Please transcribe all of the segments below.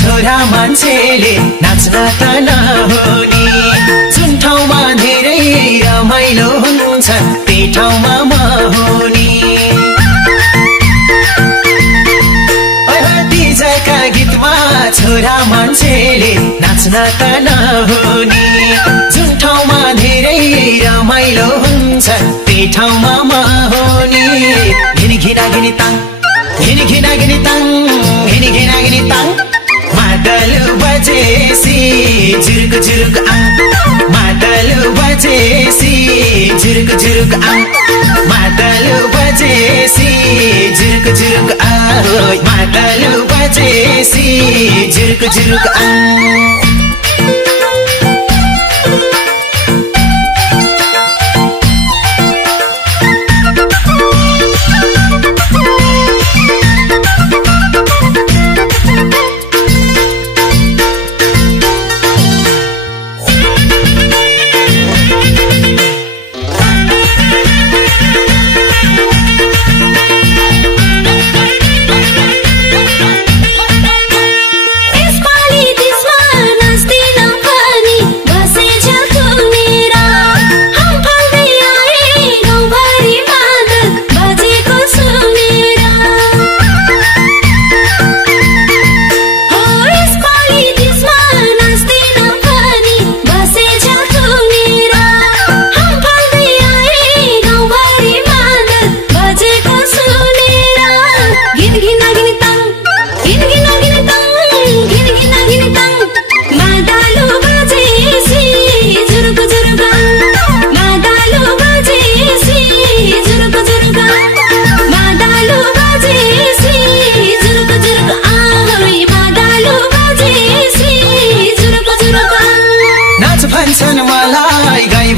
छोरा मान्छेले नाच्न त नहुने जुन ठाउँमा धेरै रमाइलो हुन्छ त्यही ठाउँमा म हुने डिजेका गीतमा छोरा मान्छेले नाच्न त नहुने जुन ठाउँमा धेरै रमाइलो हुन्छ त्यही ठाउँमा म हुने घिनी घिना घिनी ताङ घिनी घिना घिनी ताङ घिनी घिना घिनी ताङ मादलु बजेसी जुरुक जुरुक आङ मादलु बजेसी जुरुक जुरुक आङ मादलु बजेसी जुरुक जुरुक आङ मादलु बजेसी जुरुक जुरुक आङ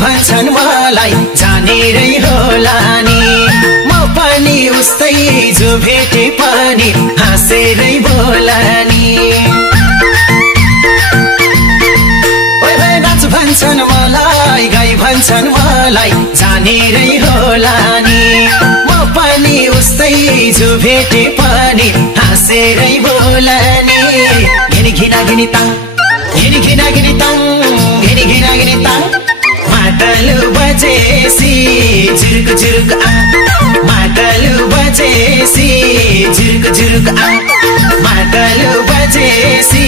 भन्छन् मलाई जानेरै होला नि म पनि उस्तै जो भेटे पनि हाँसेरै बोला नि ओइ नाच भन्छन् मलाई गाई भन्छन् मलाई जानेरै होला नि म पनि उस्तै जो भेटे पनि हाँसेरै बोला नि घिनी घिना घिनी ताङ घिनी घिना घिनी ताङ घिनी घिना घिनी ताङ मादलु बजेसी जुरुक जुरुक आङ मादलु बजेसी जुरुक जुरुक आङ मादलु बजेसी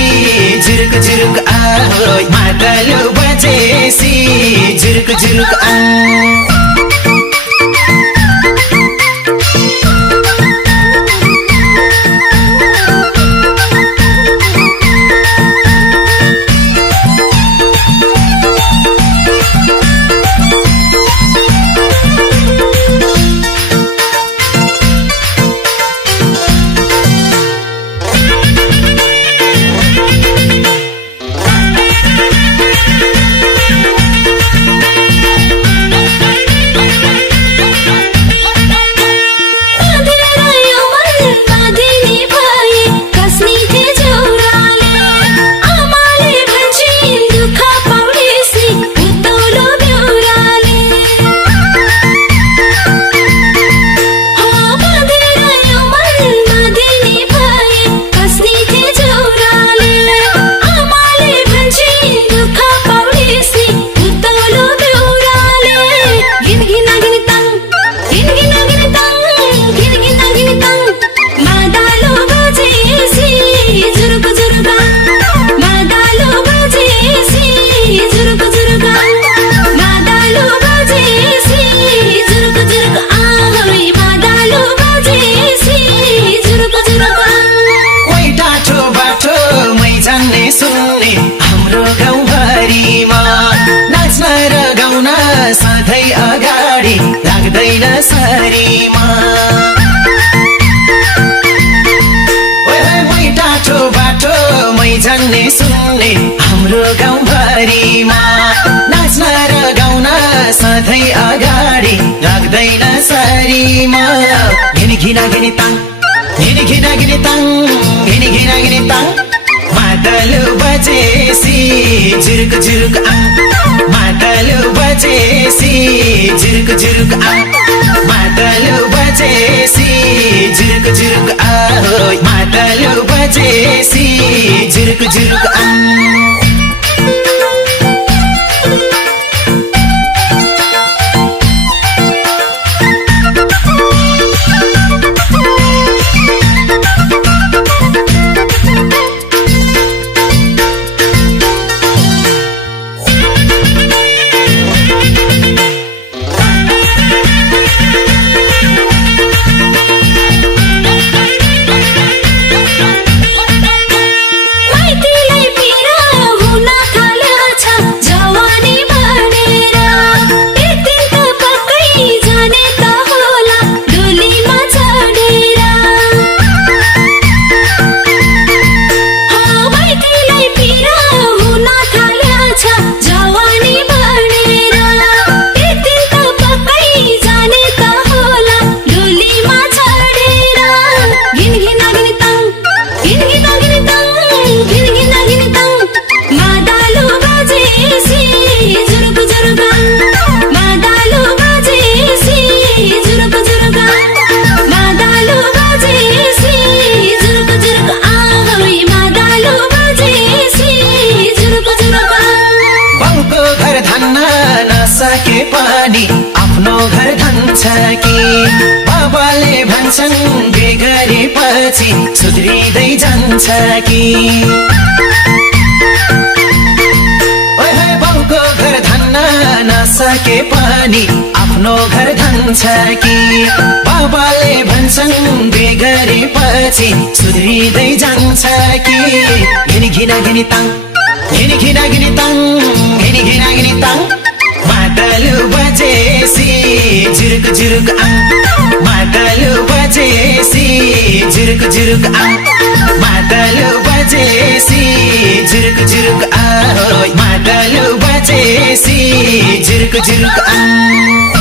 जुरुक जुरुक आङ मादलु बजेसी जुरुक जुरुक आङ सरीमा मै टाठो बाटो मै जान्ने सुन्ने हाम्रो गाउँभरिमा नाच्न र गाउन सधैँ अगाडि लाग्दैन सरीमा घिनी घिना घिनी ताङ घिनी घिना घिनी ताङ घिनी घिना घिनी ताङ मादलु बजेसी जुरुक जुरुक आङ मादलु बजेसी जुरुक जुरुक आङ मादलु बजेसी जुरुक जुरुक आओ मादलु बजेसी जुरुक जुरुक आङ आफ्नो घर धन्छ कि बाबाले भन्छन् बिगरेपछि सुध्रिँदै जान्छ कि ओहे बाउको घर धन्न नसके पनि आफ्नो घर धन्छ कि बाबाले भन्छन् बिगरेपछि सुध्रिँदै जान्छ कि घिनी घिना घिनी ताङ घिनी घिना घिनी ताङ घिनी घिना घिनी ताङ मादलु बजेसी जुरुक जुरुक आङ मादलु बजेसी जुरुक जुरुक आङ मादलु बजेसी जुरुक जुरुक आओ मादलु बजेसी जुरुक जुरुक आङ